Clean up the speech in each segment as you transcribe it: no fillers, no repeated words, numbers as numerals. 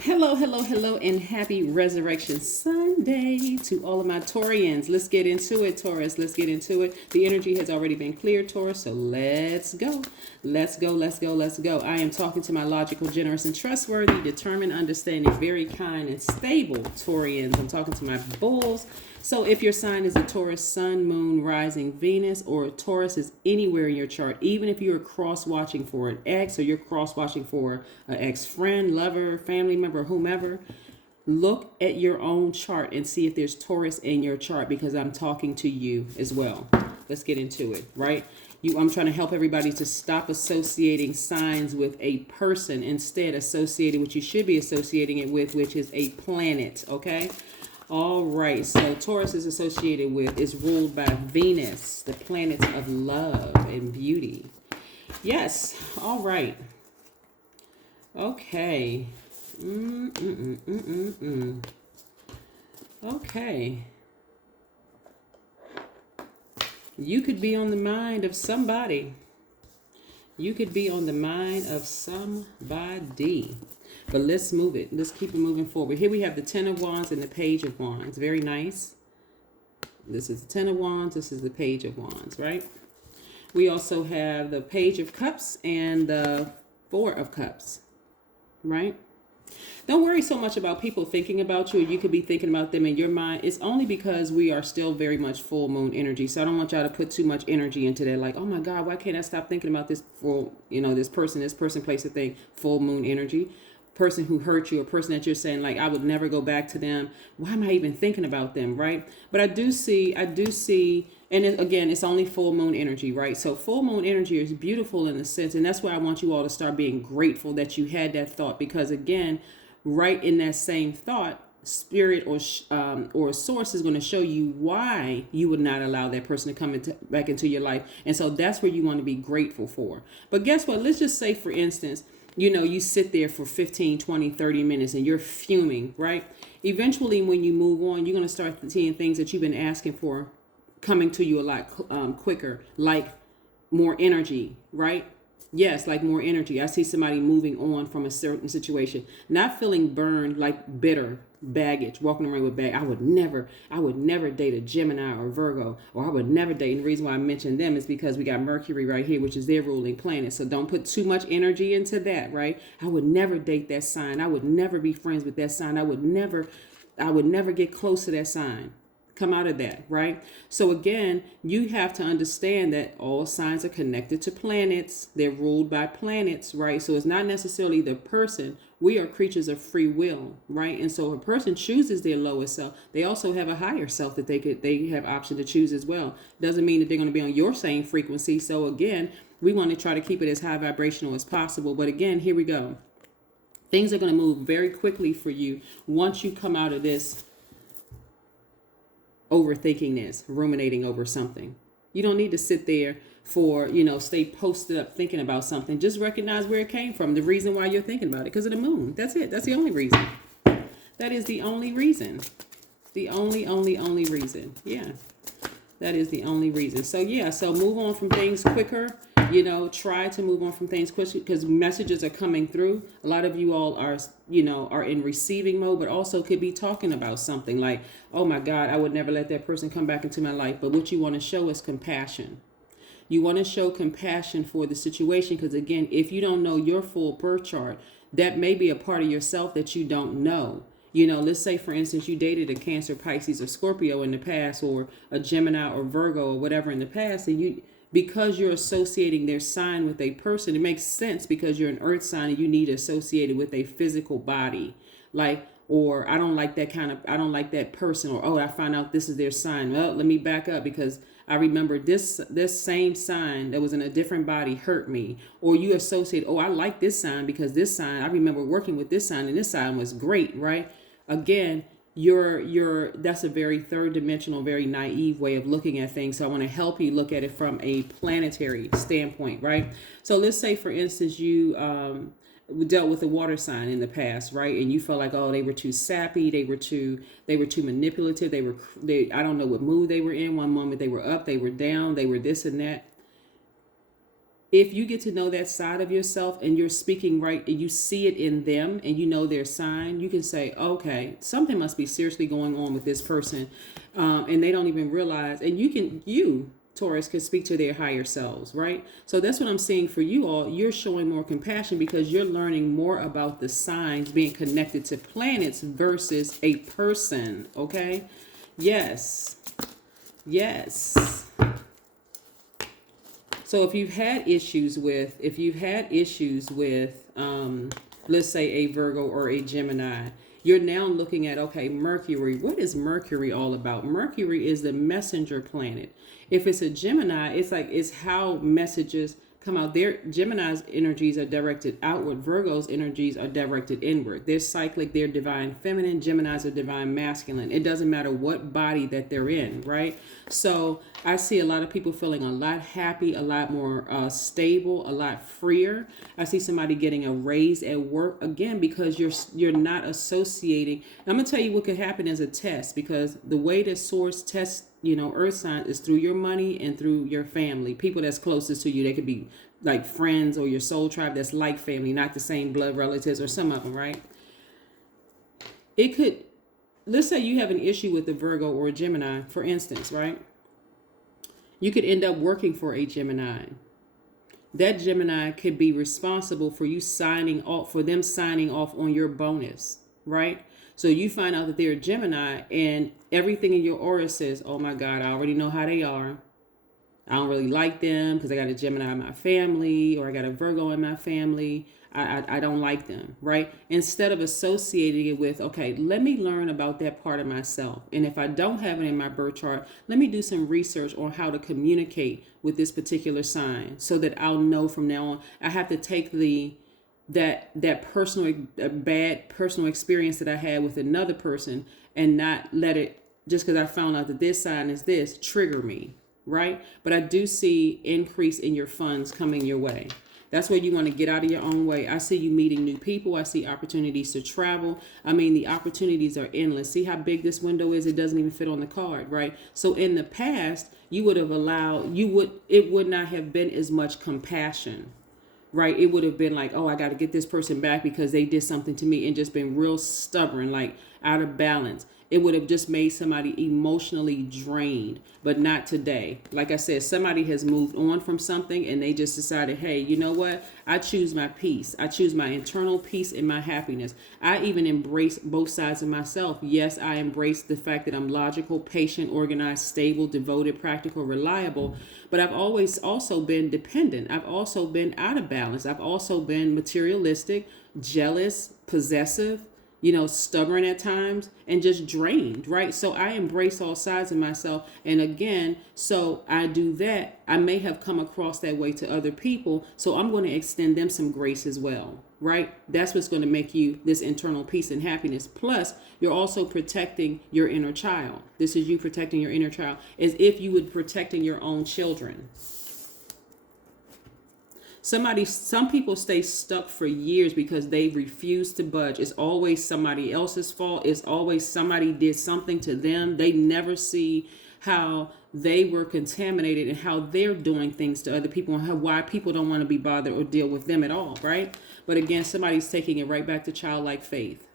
Hello, hello, hello, and happy Resurrection Sunday to all of my Taurians. Let's get into it, Taurus. Let's get into it. The energy has already been cleared, Taurus, so let's go. Let's go, let's go, let's go. I am talking to my logical, generous, and trustworthy, determined, understanding, very kind, and stable Taurians. I'm talking to my bulls. So if your sign is a Taurus, Sun, Moon, Rising, Venus, or Taurus is anywhere in your chart, even if you're cross-watching for an ex or you're cross-watching for an ex-friend, lover, family member, whomever, look at your own chart and see if there's Taurus in your chart because I'm talking to you as well. Let's get into it, right? I'm trying to help everybody to stop associating signs with a person, instead associating what you should be associating it with, which is a planet, okay? All right, so Taurus is ruled by Venus, the planet of love and beauty. Yes, all right. Okay. Okay. You could be on the mind of somebody. You could be on the mind of somebody. But let's move it. Let's keep it moving forward. Here we have the Ten of Wands and the Page of Wands. Very nice. This is the Ten of Wands. This is the Page of Wands, right? We also have the Page of Cups and the Four of Cups, right? Don't worry so much about people thinking about you, or you could be thinking about them in your mind. It's only because we are still very much full moon energy. So I don't want y'all to put too much energy into that. Like, oh my God, why can't I stop thinking about this full, this person, place, a thing, full moon energy. Person who hurt you, a person that you're saying like I would never go back to them. Why am I even thinking about them, right? But I do see, and again, it's only full moon energy, right? So full moon energy is beautiful in a sense, and that's why I want you all to start being grateful that you had that thought, because again, right in that same thought, spirit or source is going to show you why you would not allow that person to come back into your life, and so that's where you want to be grateful for. But guess what? Let's just say, for instance, you sit there for 15, 20, 30 minutes and you're fuming, right? Eventually, when you move on, you're going to start seeing things that you've been asking for coming to you a lot quicker, like more energy, right? Yes, like more energy. I see somebody moving on from a certain situation, not feeling burned, like bitter baggage, walking around with I would never date a Gemini or Virgo, or I would never date. And the reason why I mentioned them is because we got Mercury right here, which is their ruling planet. So don't put too much energy into that, right? I would never date that sign. I would never be friends with that sign. I would never get close to that sign. Come out of that, right? So again, you have to understand that all signs are connected to planets. They're ruled by planets, right? So it's not necessarily the person. We are creatures of free will, right? And so if a person chooses their lowest self, they also have a higher self that they have option to choose as well. Doesn't mean that they're going to be on your same frequency. So again, we want to try to keep it as high vibrational as possible. But again, here we go. Things are going to move very quickly for you once you come out of this overthinking this, ruminating over something. You don't need to sit there for, stay posted up thinking about something. Just recognize where it came from. The reason why you're thinking about it, because of the moon. That's it. That's the only reason. That is the only reason. The only reason. Yeah. That is the only reason. So yeah, so move on from things quicker. Try to move on from things quickly because messages are coming through. A lot of you all are in receiving mode, but also could be talking about something like, oh my God, I would never let that person come back into my life. But what you want to show is compassion. You want to show compassion for the situation because, again, if you don't know your full birth chart, that may be a part of yourself that you don't know. Let's say, for instance, you dated a Cancer, Pisces, or Scorpio in the past, or a Gemini or Virgo or whatever in the past, and because you're associating their sign with a person, it makes sense because you're an earth sign and you need to associate it with a physical body. Or I don't like that person, or, oh, I find out this is their sign. Well, let me back up because I remember this same sign that was in a different body hurt me. Or you associate, oh, I like this sign because this sign, I remember working with this sign and this sign was great, right? Again, that's a very third dimensional, very naive way of looking at things. So I want to help you look at it from a planetary standpoint, right? So let's say, for instance, you dealt with a water sign in the past, right? And you felt like, oh, they were too sappy, they were too manipulative, I don't know what mood they were in. One moment they were up, they were down, they were this and that. if you get to know that side of yourself and you're speaking right and you see it in them and you know their sign, you can say, okay, something must be seriously going on with this person. And they don't even realize. And you, Taurus, can speak to their higher selves, right? So that's what I'm seeing for you all. You're showing more compassion because you're learning more about the signs being connected to planets versus a person, okay? Yes. Yes. So if you've had issues with, let's say a Virgo or a Gemini, you're now looking at, okay, Mercury. What is Mercury all about? Mercury is the messenger planet. If it's a Gemini, it's how messages come out. Gemini's energies are directed outward. Virgo's energies are directed inward. They're cyclic. They're divine feminine. Gemini's are divine masculine. It doesn't matter what body that they're in, right? So I see a lot of people feeling a lot happy, a lot more stable, a lot freer. I see somebody getting a raise at work again because you're not associating. I'm gonna tell you what could happen as a test, because the way that source tests, earth signs is through your money and through your family, people that's closest to you. They could be like friends or your soul tribe that's like family, not the same blood relatives, or some of them, right? It could, let's say you have an issue with a Virgo or a Gemini, for instance, right? You could end up working for a Gemini. That Gemini could be responsible for you signing off on your bonus, right? So you find out that they're a Gemini and everything in your aura says, oh my God, I already know how they are. I don't really like them because I got a Gemini in my family, or I got a Virgo in my family. I don't like them, right? Instead of associating it with, okay, let me learn about that part of myself. And if I don't have it in my birth chart, let me do some research on how to communicate with this particular sign so that I'll know from now on. I have to take that bad personal experience that I had with another person and not let it, just because I found out that this sign is this, trigger me, right? But I do see increase in your funds coming your way. That's where you want to get out of your own way. I see you meeting new people. I see opportunities to travel. I mean, the opportunities are endless. See how big this window is? It doesn't even fit on the card, right? So in the past, it would not have been as much compassion, right? It would have been like, oh, I got to get this person back because they did something to me, and just been real stubborn, like out of balance. It would have just made somebody emotionally drained, but not today. Like I said, somebody has moved on from something and they just decided, hey, you know what? I choose my peace. I choose my internal peace and my happiness. I even embrace both sides of myself. Yes, I embrace the fact that I'm logical, patient, organized, stable, devoted, practical, reliable. But I've always also been dependent. I've also been out of balance. I've also been materialistic, jealous, possessive, stubborn at times, and just drained, right? So I embrace all sides of myself. And again, so I do that. I may have come across that way to other people. So I'm going to extend them some grace as well, right? That's what's going to make you this internal peace and happiness. Plus, you're also protecting your inner child. This is you protecting your inner child as if you would protecting your own children. Some people stay stuck for years because they refuse to budge. It's always somebody else's fault. It's always somebody did something to them. They never see how they were contaminated and how they're doing things to other people, and why people don't want to be bothered or deal with them at all, right? But again, somebody's taking it right back to childlike faith.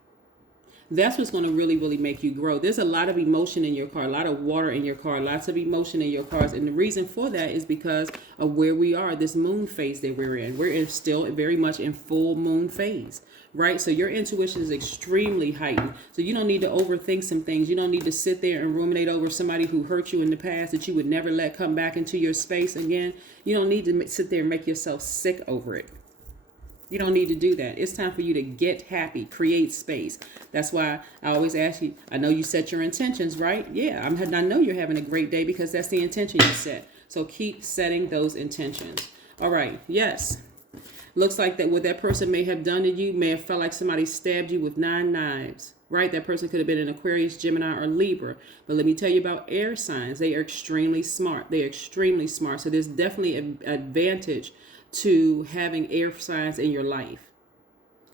That's what's going to really, really make you grow. There's a lot of emotion in your card, a lot of water in your card, lots of emotion in your cards. And the reason for that is because of where we are, this moon phase that we're in. We're still very much in full moon phase, right? So your intuition is extremely heightened. So you don't need to overthink some things. You don't need to sit there and ruminate over somebody who hurt you in the past that you would never let come back into your space again. You don't need to sit there and make yourself sick over it. You don't need to do that. It's time for you to get happy, create space. That's why I always ask you, I know you set your intentions, right? Yeah, I know you're having a great day because that's the intention you set. So keep setting those intentions. All right, yes. Looks like that what that person may have done to you may have felt like somebody stabbed you with 9 knives, right? That person could have been an Aquarius, Gemini, or Libra. But let me tell you about air signs. They are extremely smart. They're extremely smart. So there's definitely an advantage to having air signs in your life.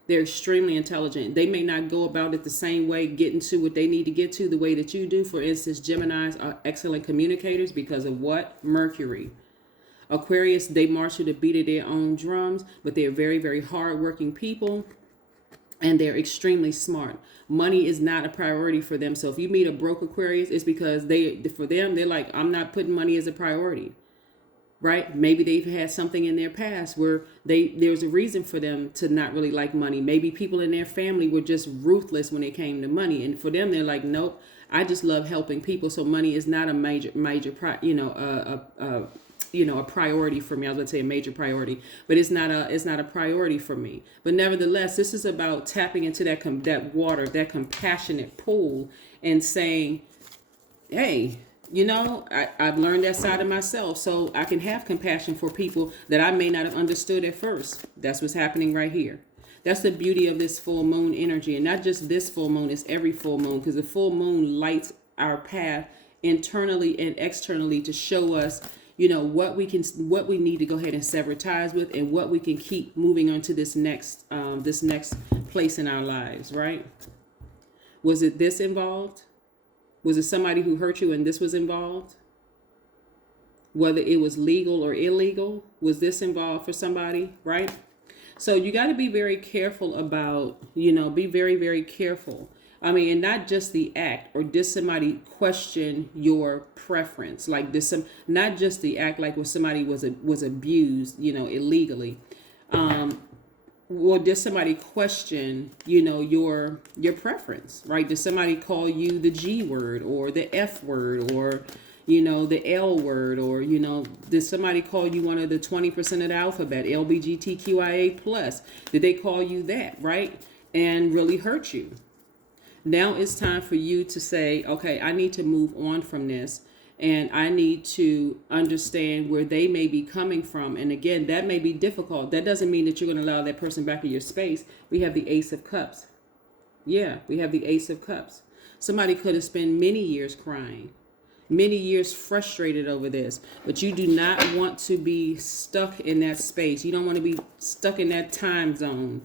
They're extremely intelligent. They may not go about it the same way, getting to what they need to get to the way that you do. For instance, Geminis are excellent communicators because of what? Mercury. Aquarius, they march to the beat of their own drums, but they're very, very hardworking people. And they're extremely smart. Money is not a priority for them. So if you meet a broke Aquarius, it's because for them, they're like, I'm not putting money as a priority, right? Maybe they've had something in their past where there's a reason for them to not really like money. Maybe people in their family were just ruthless when it came to money. And for them, they're like, nope, I just love helping people. So money is not a major, a priority for me. I was going to say a major priority, but it's not a priority for me. But nevertheless, this is about tapping into that water, that compassionate pool, and saying, hey, I've learned that side of myself, so I can have compassion for people that I may not have understood at first. That's what's happening right here. That's the beauty of this full moon energy, and not just this full moon, it's every full moon, because the full moon lights our path internally and externally to show us what we need to go ahead and sever ties with, and what we can keep moving on to this next place in our lives, right? Was it this involved? Was it somebody who hurt you and this was involved? Whether it was legal or illegal, was this involved for somebody, right? So you got to be very careful about, be very, very careful. I mean, and not just the act, or does somebody question your preference? Like not just the act, like when somebody was abused, illegally. Or does somebody question, your preference, right? Does somebody call you the G word or the F word, or, the L word, or, did somebody call you one of the 20% of the alphabet, LBGTQIA+? Did they call you that, right? And really hurt you? Now it's time for you to say, okay, I need to move on from this, and I need to understand where they may be coming from. And again, that may be difficult. That doesn't mean that you're going to allow that person back in your space. We have the Ace of Cups. Yeah, we have the Ace of Cups. Somebody could have spent many years crying, many years frustrated over this, but you do not want to be stuck in that space. You don't want to be stuck in that time zone.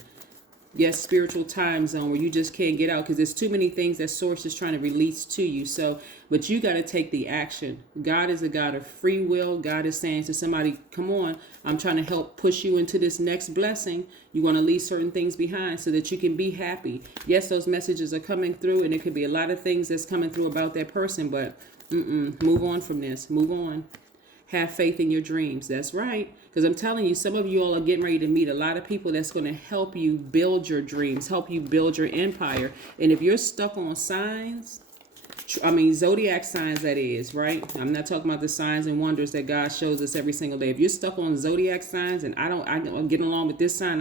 Yes, spiritual time zone where you just can't get out, because there's too many things that Source is trying to release to you. So, but you got to take the action. God is a God of free will. God is saying to somebody, come on, I'm trying to help push you into this next blessing. You want to leave certain things behind so that you can be happy. Yes, those messages are coming through, and it could be a lot of things that's coming through about that person, but move on from this. Move on. Have faith in your dreams. That's right. Because I'm telling you, some of you all are getting ready to meet a lot of people that's going to help you build your dreams, help you build your empire. And if you're stuck on signs, Zodiac signs, that is, right? I'm not talking about the signs and wonders that God shows us every single day. If you're stuck on Zodiac signs and I don't get along with this sign,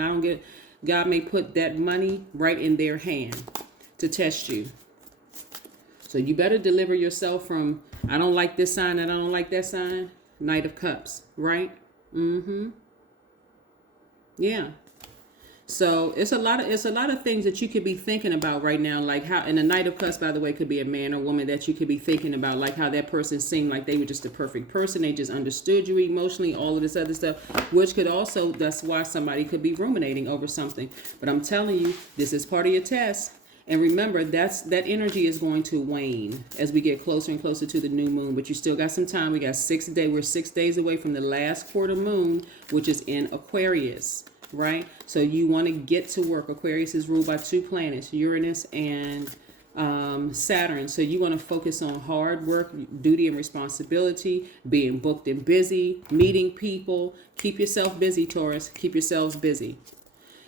God may put that money right in their hand to test you. So you better deliver yourself from, I don't like this sign and I don't like that sign. Knight of Cups, right? Yeah. So it's a lot of things that you could be thinking about right now, like how, and the Knight of Cups, by the way, could be a man or woman that you could be thinking about, like how that person seemed like they were just the perfect person. They just understood you emotionally, all of this other stuff, which could also, that's why somebody could be ruminating over something. But I'm telling you, this is part of your test. And remember, that energy is going to wane as we get closer and closer to the new moon. But you still got some time. We got 6 days. We're 6 days away from the last quarter moon, which is in Aquarius, right? So you want to get to work. Aquarius is ruled by 2 planets, Uranus and Saturn. So you want to focus on hard work, duty and responsibility, being booked and busy, meeting people. Keep yourself busy, Taurus. Keep yourselves busy.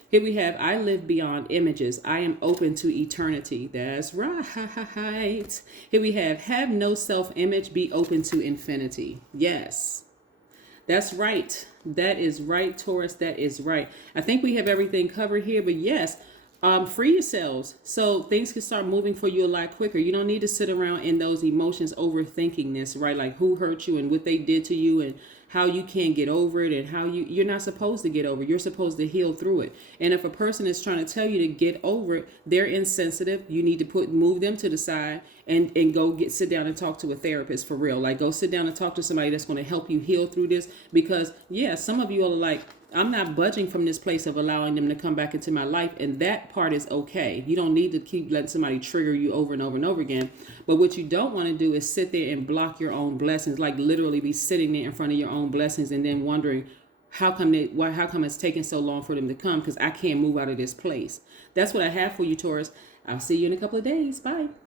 Here we have, I live beyond images. I am open to eternity. That's right. Here we have no self-image, be open to infinity. Yes, that's right. That is right, Taurus. That is right. I think we have everything covered here, but yes, free yourselves so things can start moving for you a lot quicker. You don't need to sit around in those emotions overthinking this, right? Like who hurt you and what they did to you and how you can't get over it, and how you're not supposed to get over it. You're supposed to heal through it. And if a person is trying to tell you to get over it, they're insensitive. You need to move them to the side and go sit down and talk to a therapist for real. Like go sit down and talk to somebody that's going to help you heal through this, because yeah, some of you all are like, I'm not budging from this place of allowing them to come back into my life. And that part is okay. You don't need to keep letting somebody trigger you over and over and over again. But what you don't want to do is sit there and block your own blessings, like literally be sitting there in front of your own blessings and then wondering, how come it's taking so long for them to come? Because I can't move out of this place. That's what I have for you, Taurus. I'll see you in a couple of days. Bye.